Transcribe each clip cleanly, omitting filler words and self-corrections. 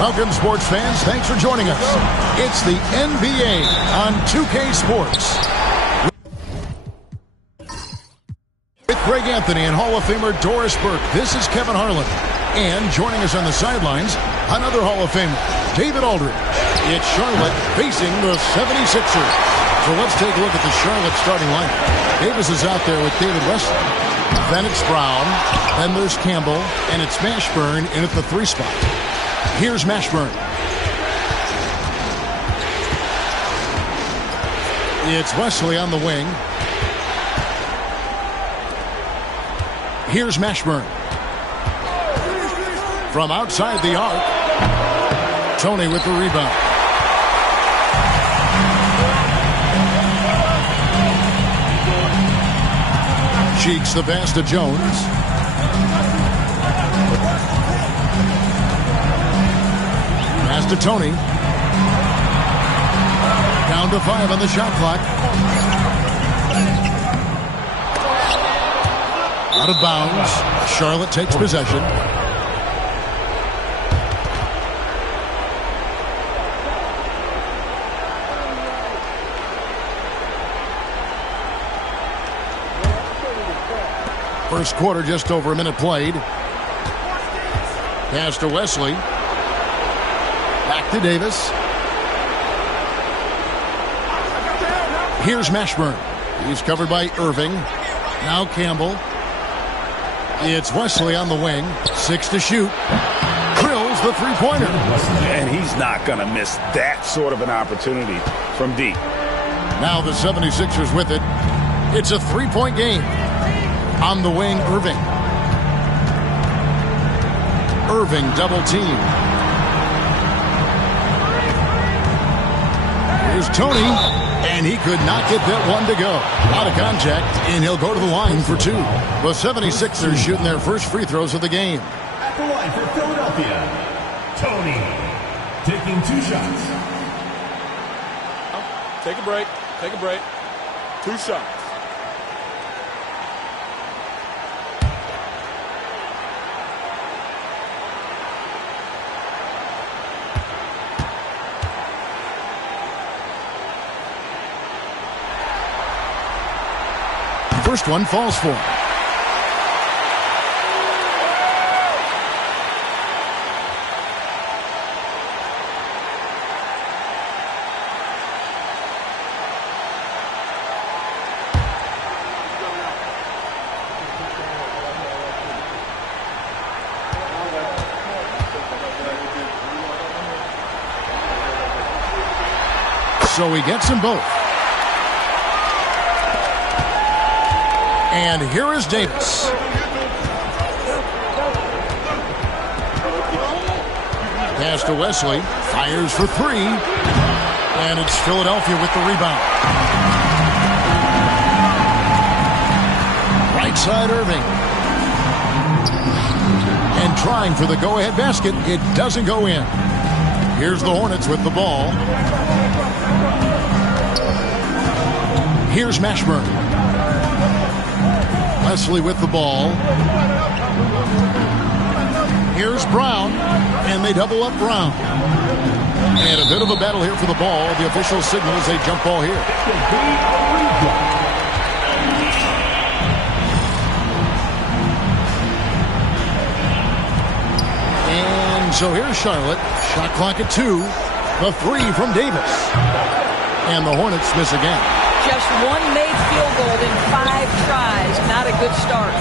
Welcome, sports fans. Thanks for joining us. It's the NBA on 2K Sports. With Greg Anthony and Hall of Famer Doris Burke, this is Kevin Harlan. And joining us on the sidelines, another Hall of Famer, David Aldridge. It's Charlotte facing the 76ers. So let's take a look at the Charlotte starting lineup. Davis is out there with David Wesley. Then it's Brown. Then there's Campbell. And it's Mashburn in at the 3 spot. Here's Mashburn. It's Wesley on the wing. Here's Mashburn. From outside the arc, Tony with the rebound. Cheeks the pass to Jones. Pass to Tony. Down to 5 on the shot clock. Out of bounds. Charlotte takes possession. First quarter, just over a minute played. Pass to Wesley. Back to Davis. Here's Mashburn. He's covered by Irving. Now Campbell. It's Wesley on the wing. 6 to shoot. Drills the three-pointer. And he's not going to miss that sort of an opportunity from deep. Now the 76ers with it. It's a three-point game. On the wing, Irving. Irving double team. Here's Tony, and he could not get that one to go. Out of contact, and he'll go to the line for 2. The 76ers shooting their first free throws of the game. At the line for Philadelphia, Tony taking 2 shots. Take a break. Take a break. 2 shots. First one falls for him. So he gets them both. And here is Davis. Pass to Wesley. Fires for 3. And it's Philadelphia with the rebound. Right side Irving. And trying for the go-ahead basket. It doesn't go in. Here's the Hornets with the ball. Here's Mashburn. Wesley with the ball. Here's Brown, and they double up Brown. And a bit of a battle here for the ball. The official signals a jump ball here. And so here's Charlotte. Shot clock at 2. The 3 from Davis. And the Hornets miss again. Just one made field goal in 5 tries. Not a good start.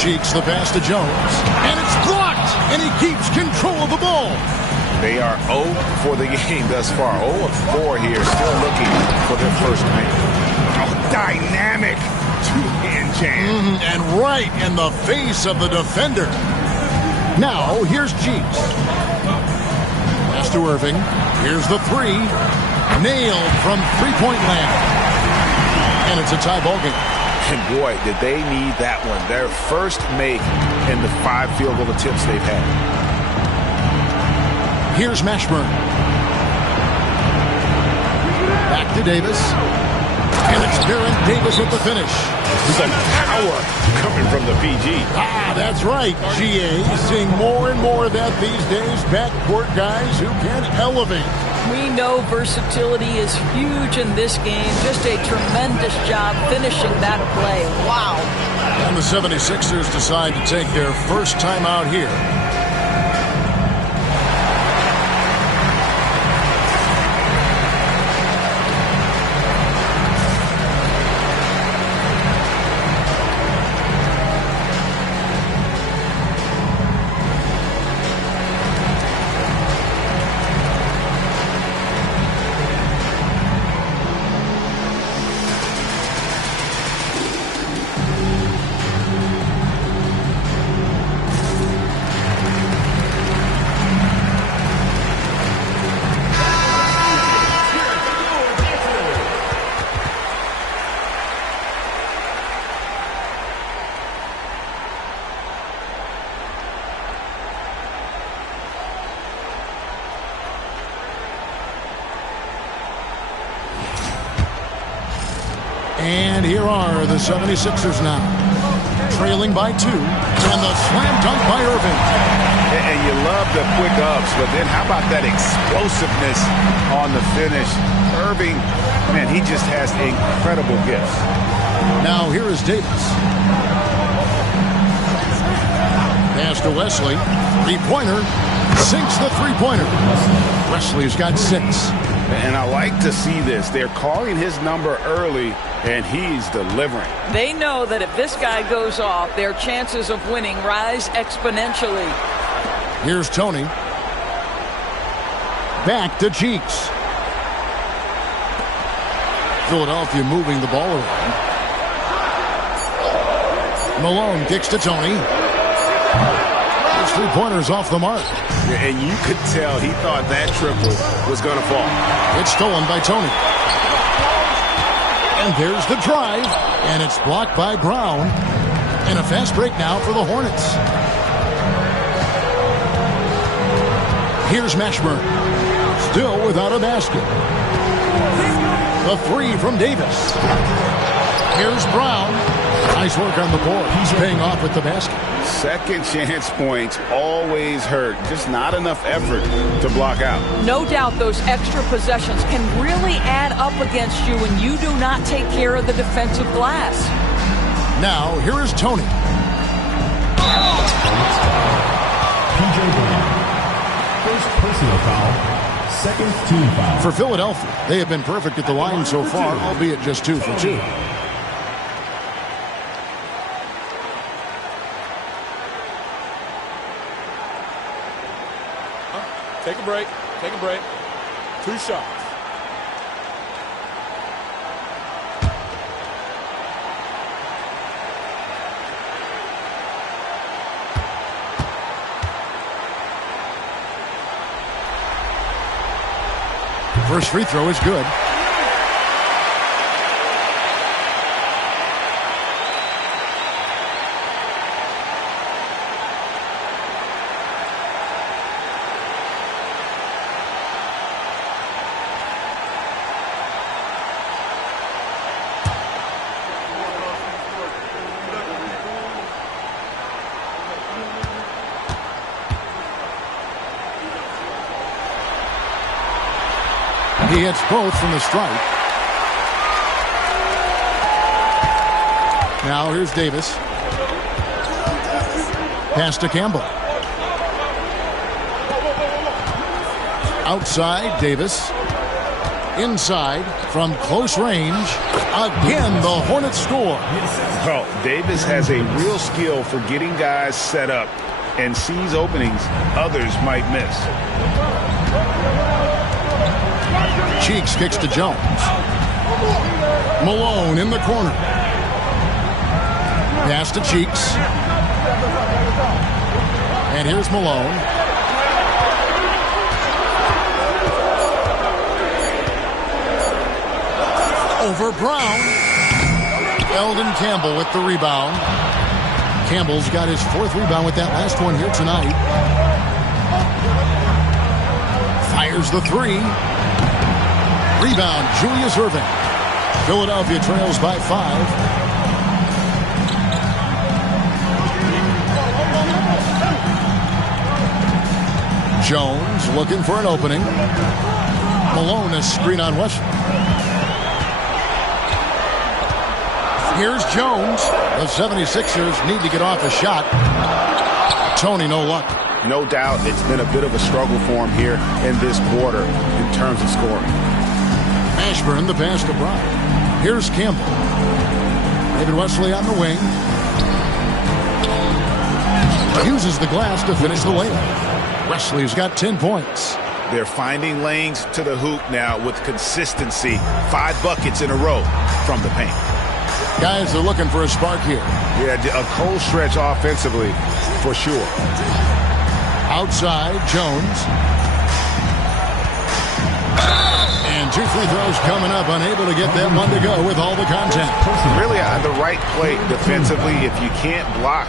Cheeks the pass to Jones. And it's blocked. And he keeps control of the ball. They are 0 for the game thus far. 0 of 4 here. Still looking for their first win. Oh, dynamic two-hand jam. And right in the face of the defender. Now, here's Cheeks. Pass to Irving. Here's the 3. Nailed from three-point land. And it's a tie ball game. And boy, did they need that one. Their first make in the 5 field goal attempts they've had. Here's Mashburn. Back to Davis. And it's Baron Davis with the finish. Some power coming from the PG. Ah, that's right, GA. Seeing more and more of that these days. Backcourt guys who can elevate. We know versatility is huge in this game. Just a tremendous job finishing that play. Wow. And the 76ers decide to take their first time out here. And here are the 76ers now, trailing by 2, and the slam dunk by Irving. And you love the quick ups, but then how about that explosiveness on the finish? Irving, man, he just has incredible gifts. Now here is Davis. Pass to Wesley. Three-pointer. Sinks the three-pointer. Wesley's got 6. And I like to see this. They're calling his number early, and he's delivering. They know that if this guy goes off, their chances of winning rise exponentially. Here's Tony. Back to Cheeks. Philadelphia moving the ball around. Malone kicks to Tony. His three-pointer's off the mark. And you could tell he thought that triple was going to fall. It's stolen by Tony. And there's the drive. And it's blocked by Brown. And a fast break now for the Hornets. Here's Mashburn. Still without a basket. The three from Davis. Here's Brown. Nice work on the board. He's paying off with the basket. Second chance points always hurt. Just not enough effort to block out. No doubt those extra possessions can really add up against you when you do not take care of the defensive glass. Now, here is Tony. P.J. Brown. First personal foul. Second team foul. For Philadelphia, they have been perfect at the line so far, albeit just 2 for 2. Take a break. Take a break. 2 shots. First free throw is good. He hits both from the stripe. Now here's Davis. Pass to Campbell. Outside, Davis. Inside, from close range. Again, the Hornets score. Well, Davis has a real skill for getting guys set up and sees openings others might miss. Cheeks kicks to Jones. Malone in the corner. Pass to Cheeks. And here's Malone. Over Brown. Eldon Campbell with the rebound. Campbell's got his 4th rebound with that last one here tonight. Fires the 3. Rebound, Julius Irving. Philadelphia trails by 5. Jones looking for an opening. Malone a screen on Wesley. Here's Jones. The 76ers need to get off a shot. Tony, no luck. No doubt it's been a bit of a struggle for him here in this quarter in terms of scoring. Ashburn the pass to Bryant. Here's Campbell. David Wesley on the wing. Uses the glass to finish the layup. Wesley's got 10 points. They're finding lanes to the hoop now with consistency. 5 buckets in a row from the paint. Guys are looking for a spark here. Yeah, a cold stretch offensively for sure. Outside, Jones. And 2 free throws coming up, unable to get that one to go with all the contact. Really the right play defensively. If you can't block,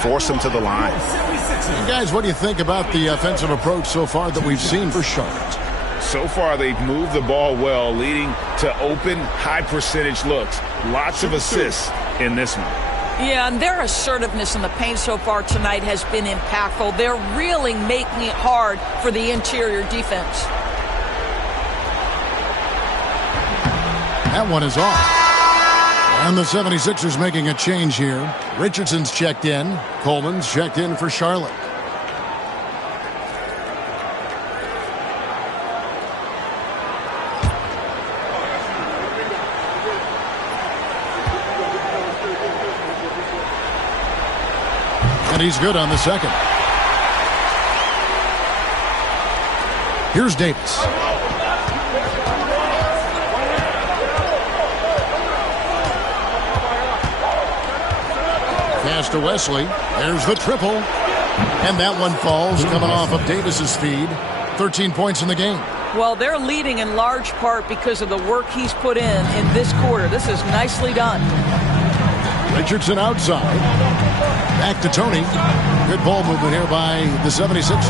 force them to the line. And guys, what do you think about the offensive approach so far that we've seen for Charlotte? So far, they've moved the ball well, leading to open, high-percentage looks. Lots of assists in this one. Yeah, and their assertiveness in the paint so far tonight has been impactful. They're really making it hard for the interior defense. That one is off. And the 76ers making a change here. Richardson's checked in. Coleman's checked in for Charlotte. And he's good on the second. Here's Davis. Pass to Wesley. There's the triple. And that one falls, coming off of Davis's feed. 13 points in the game. Well, they're leading in large part because of the work he's put in this quarter. This is nicely done. Richardson outside. Back to Tony. Good ball movement here by the 76ers.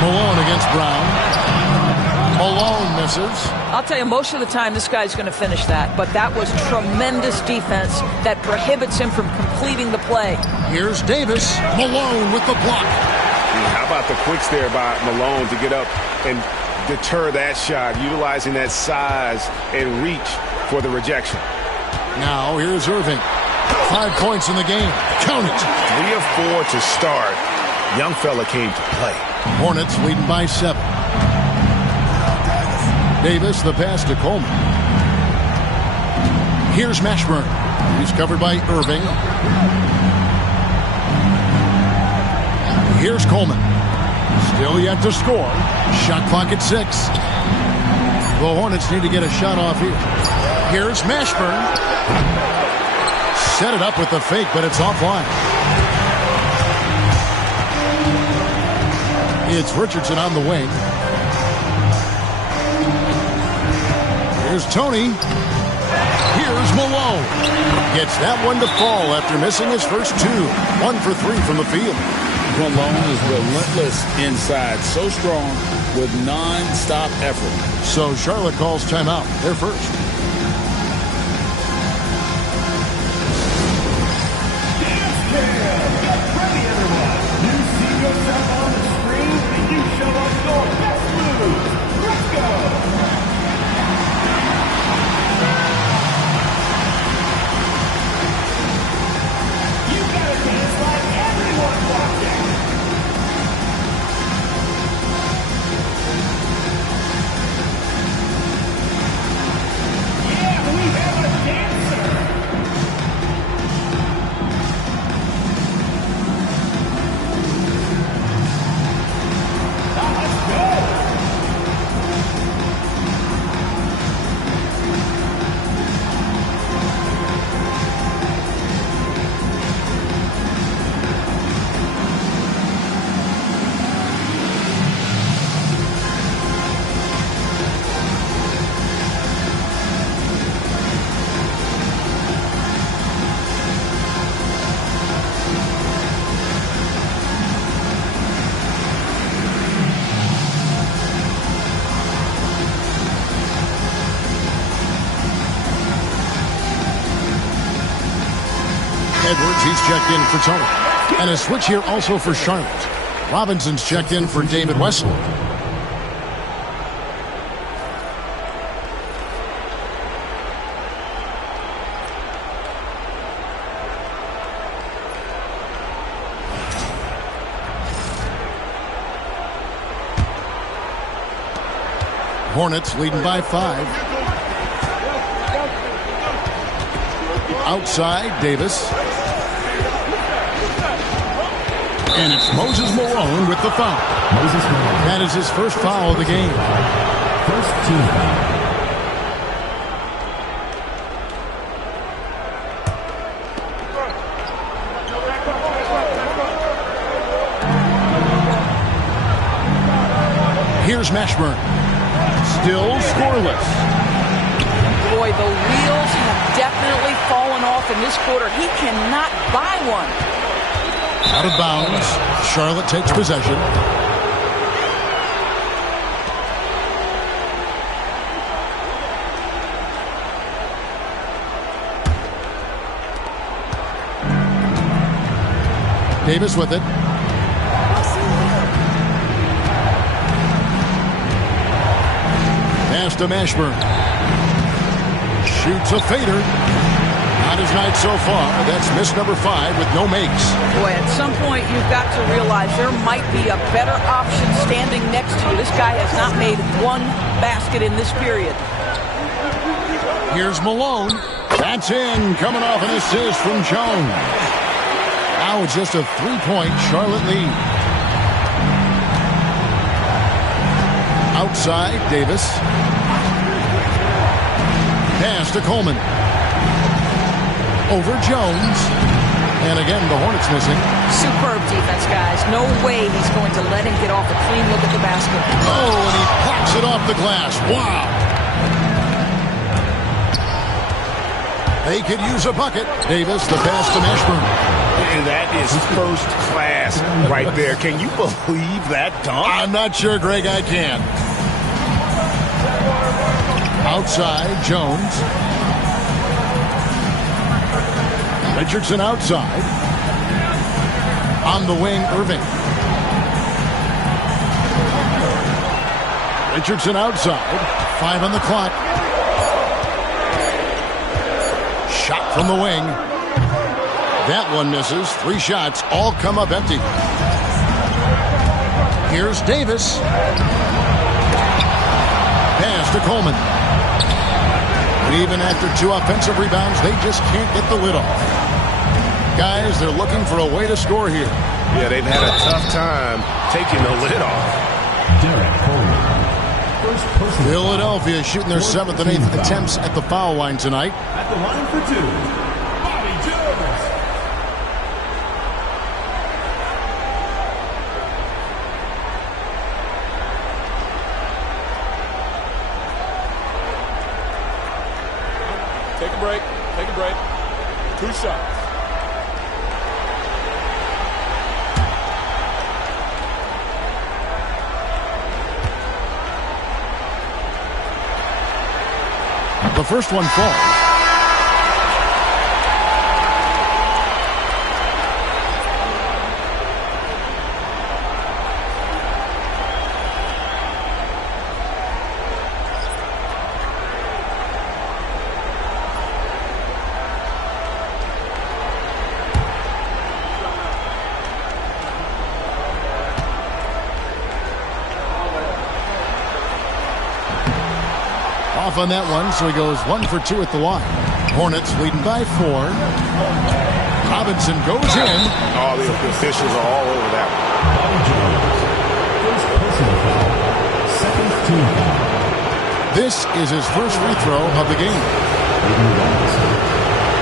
Malone against Brown. Malone misses. I'll tell you, most of the time this guy's going to finish that, but that was tremendous defense that prohibits him from completing the play. Here's Davis. Malone with the block. How about the quicks there by Malone to get up and deter that shot, utilizing that size and reach for the rejection. Now here's Irving. 5 points in the game. Count it. 3 of 4 to start. Young fella came to play. Hornets leading by 7. Davis, the pass to Coleman. Here's Mashburn. He's covered by Irving. Here's Coleman. Still yet to score. Shot clock at 6. The Hornets need to get a shot off here. Here's Mashburn. Set it up with the fake, but it's offline. It's Richardson on the wing. Here's Tony. Here's Malone. Gets that one to fall after missing his first 2. 1 for 3 from the field. Malone is relentless inside. So strong with non-stop effort. So Charlotte calls timeout. They're first. Ready, everyone. You see yourself on the screen and you show us your best moves. Let's go. You gotta dance like everyone watching. Edwards, he's checked in for Tony. And a switch here also for Charlotte. Robinson's checked in for David Wesley. Hornets leading by 5. Outside, Davis. And it's Moses Malone with the foul. That is his first foul of the game. First team foul. Here's Mashburn. Still scoreless. Boy, the wheels have definitely fallen off in this quarter. He cannot buy one. Out of bounds. Charlotte takes possession. Davis with it. Pass to Mashburn. Shoots a fader. Not his night so far. That's miss number 5 with no makes. Boy, at some point you've got to realize there might be a better option standing next to you. This guy has not made one basket in this period. Here's Malone. That's in. Coming off an assist from Jones. Now it's just a 3-point Charlotte lead. Outside, Davis. Pass to Coleman. Over Jones. And again, the Hornets missing. Superb defense, guys. No way he's going to let him get off a clean look at the basket. Oh, and he pops it off the glass. Wow. They could use a bucket. Davis, the pass to Mashburn. And that is first class right there. Can you believe that dunk? I'm not sure, Greg, I can. Outside, Jones. Richardson outside. On the wing, Irving. Richardson outside. 5 on the clock. Shot from the wing. That one misses. 3 shots. All come up empty. Here's Davis. Pass to Coleman. Even after 2 offensive rebounds, they just can't get the lid off. Guys, they're looking for a way to score here. Yeah, they've had a tough time taking the lid off. Derek Coleman. First personal Philadelphia shooting their 7th and 8th attempts at the foul line tonight. at the line for 2. Bobby Jones. Take a break. Take a break. 2 shots. The first one falls. Off on that one, so he goes 1 for 2 at the line. Hornets leading by 4. Robinson goes in. Oh, the officials are all over that one. Bobby Jones. First personal foul. Second team foul. This is his first free throw of the game. Aiden Robinson.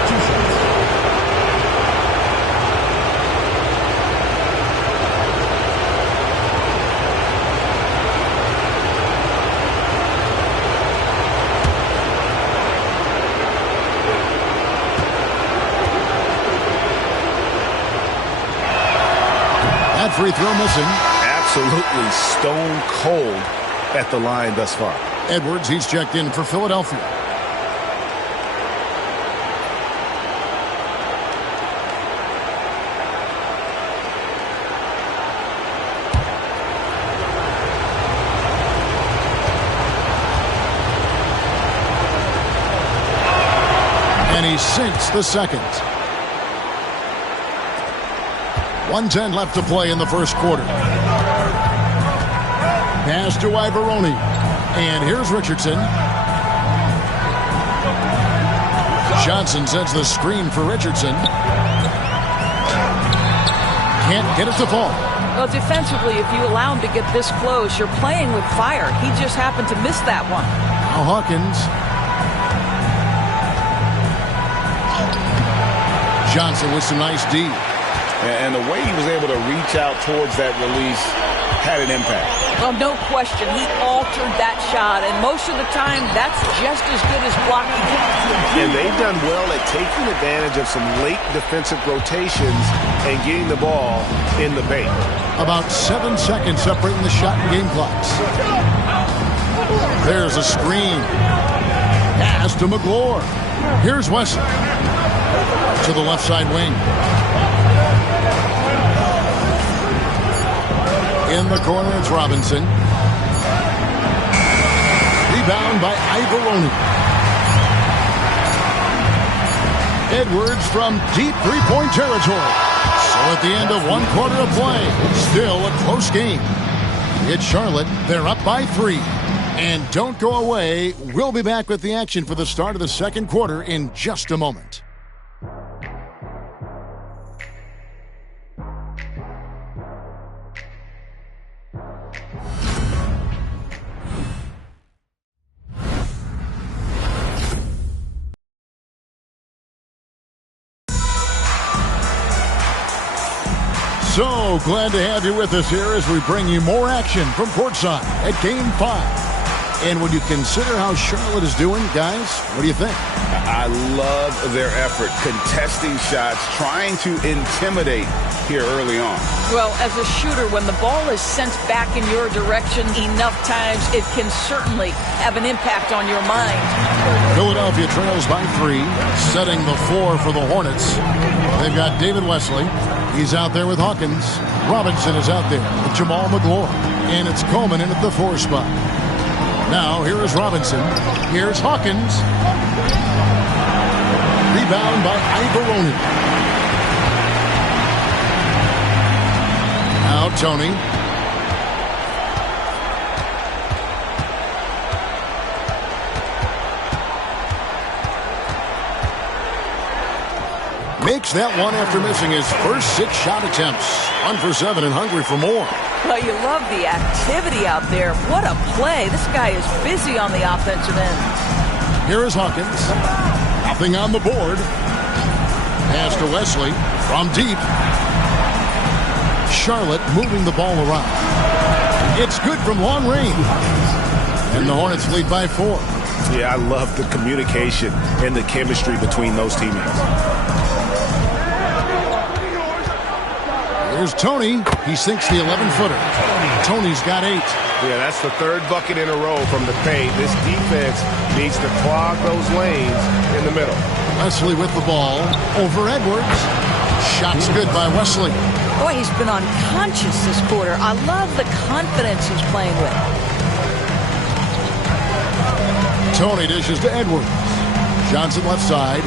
2 shots. That free throw missing. Absolutely stone cold at the line thus far. Edwards, he's checked in for Philadelphia. he sinks the second. 1:10 left to play in the first quarter. Pass to Ivoroni. And here's Richardson. Johnson sends the screen for Richardson. Can't get it to fall. Well, defensively, if you allow him to get this close, you're playing with fire. He just happened to miss that one. Now Hawkins. Johnson with some nice D. And the way he was able to reach out towards that release had an impact. Well, no question. He altered that shot, and most of the time, that's just as good as blocking. And they've done well at taking advantage of some late defensive rotations and getting the ball in the paint. About 7 seconds separating the shot and game clocks. There's a screen. Pass to McGlure. Here's Wesley. To the left side wing. In the corner, it's Robinson. Rebound by Ivoroni. Edwards from deep three-point territory. So at the end of 1 quarter of play, still a close game. It's Charlotte. They're up by 3. And don't go away. We'll be back with the action for the start of the second quarter in just a moment. So glad to have you with us here as we bring you more action from courtside at Game 5. And when you consider how Charlotte is doing, guys, what do you think? I love their effort, contesting shots, trying to intimidate here early on. Well, as a shooter, when the ball is sent back in your direction enough times, it can certainly have an impact on your mind. Philadelphia trails by 3, setting the 4 for the Hornets. They've got David Wesley. He's out there with Hawkins. Robinson is out there with Jamal McGlure. And it's Coleman in at the 4 spot. Now, here is Robinson. Here's Hawkins. Rebound by Ivoroni. Now, Tony. Makes that one after missing his first 6 shot attempts. 1 for 7 and hungry for more. Well, you love the activity out there. What a play. This guy is busy on the offensive end. Here is Hawkins. Nothing on the board. Pass to Wesley from deep. Charlotte moving the ball around. It's good from long range. And the Hornets lead by 4. Yeah, I love the communication and the chemistry between those teammates. Here's Tony. He sinks the 11-footer. Tony's got 8. Yeah, that's the 3rd bucket in a row from the paint. This defense needs to clog those lanes in the middle. Wesley with the ball over Edwards. Shot's good by Wesley. Boy, he's been unconscious this quarter. I love the confidence he's playing with. Tony dishes to Edwards. Johnson left side.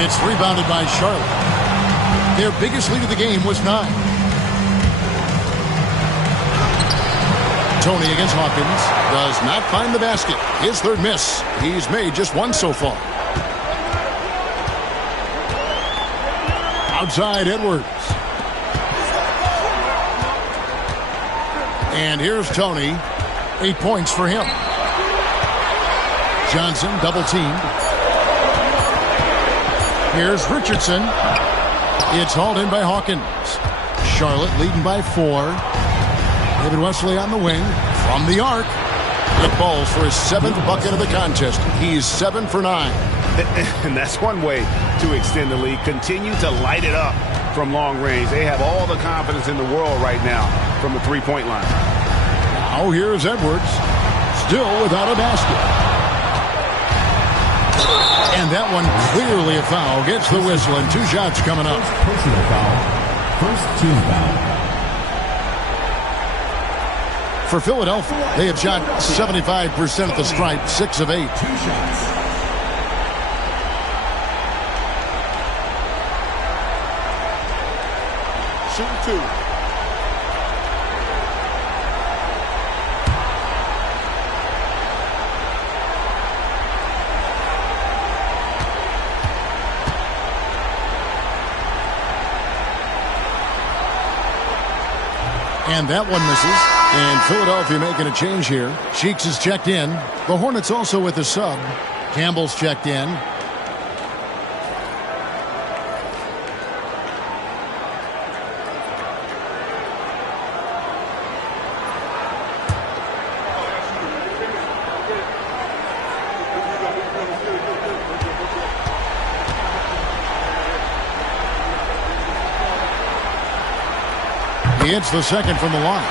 It's rebounded by Charlotte. Their biggest lead of the game was 9. Tony against Hawkins. Does not find the basket. His 3rd miss. He's made just 1 so far. Outside Edwards. And here's Tony. 8 points for him. Johnson double teamed. Here's Richardson. It's hauled in by Hawkins. Charlotte leading by 4. David Wesley on the wing. From the arc. It falls for his 7th bucket of the contest. He's 7 for 9. And that's one way to extend the lead. Continue to light it up from long range. They have all the confidence in the world right now from the 3-point line. Now here's Edwards. Still without a basket. And that one clearly a foul. Gets the whistle and 2 shots coming up. Personal foul. First team foul. For Philadelphia, they have shot 75% at the stripe, 6 of 8. 2 shots. shooting 2. And that one misses. And Philadelphia making a change here. Cheeks is checked in. The Hornets also with a sub. Campbell's checked in. He hits the second from the line.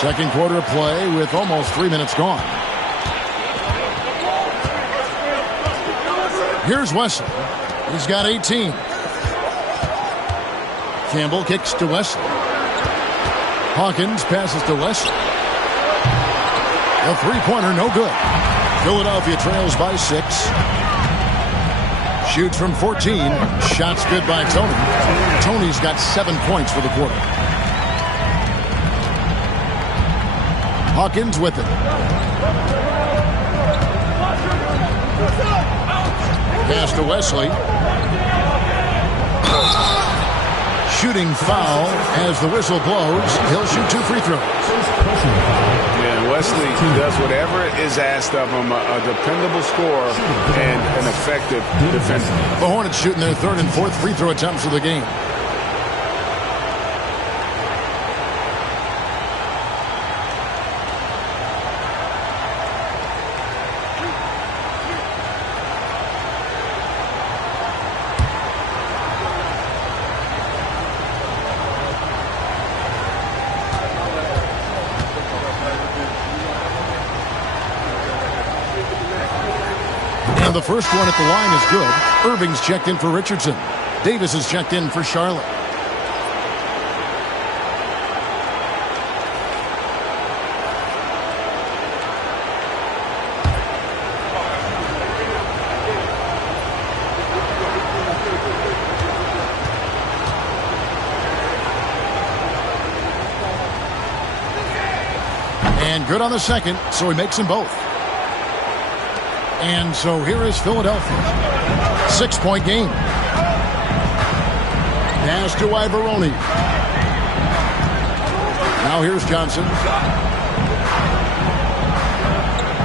Second quarter of play with almost 3 minutes gone. Here's Wesley. He's got 18. Campbell kicks to Wesley. Hawkins passes to Wesley. A three-pointer, no good. Philadelphia trails by 6. Shoots from 14. Shots good by Tony. Tony's got 7 points for the quarter. Hawkins with it. Pass to Wesley. Shooting foul as the whistle blows. He'll shoot 2 free throws. Yeah, Wesley does whatever is asked of him. A dependable scorer and an effective defender. The Hornets shooting their 3rd and 4th free throw attempts of the game. And the first one at the line is good. Irving's checked in for Richardson. Davis is checked in for Charlotte. And good on the second, so he makes them both. And so here is Philadelphia. 6-point game. Pass to Ivoroni. Now here's Johnson.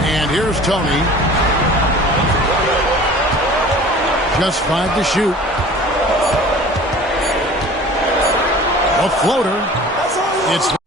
And here's Tony. Just 5 to shoot. A floater. It's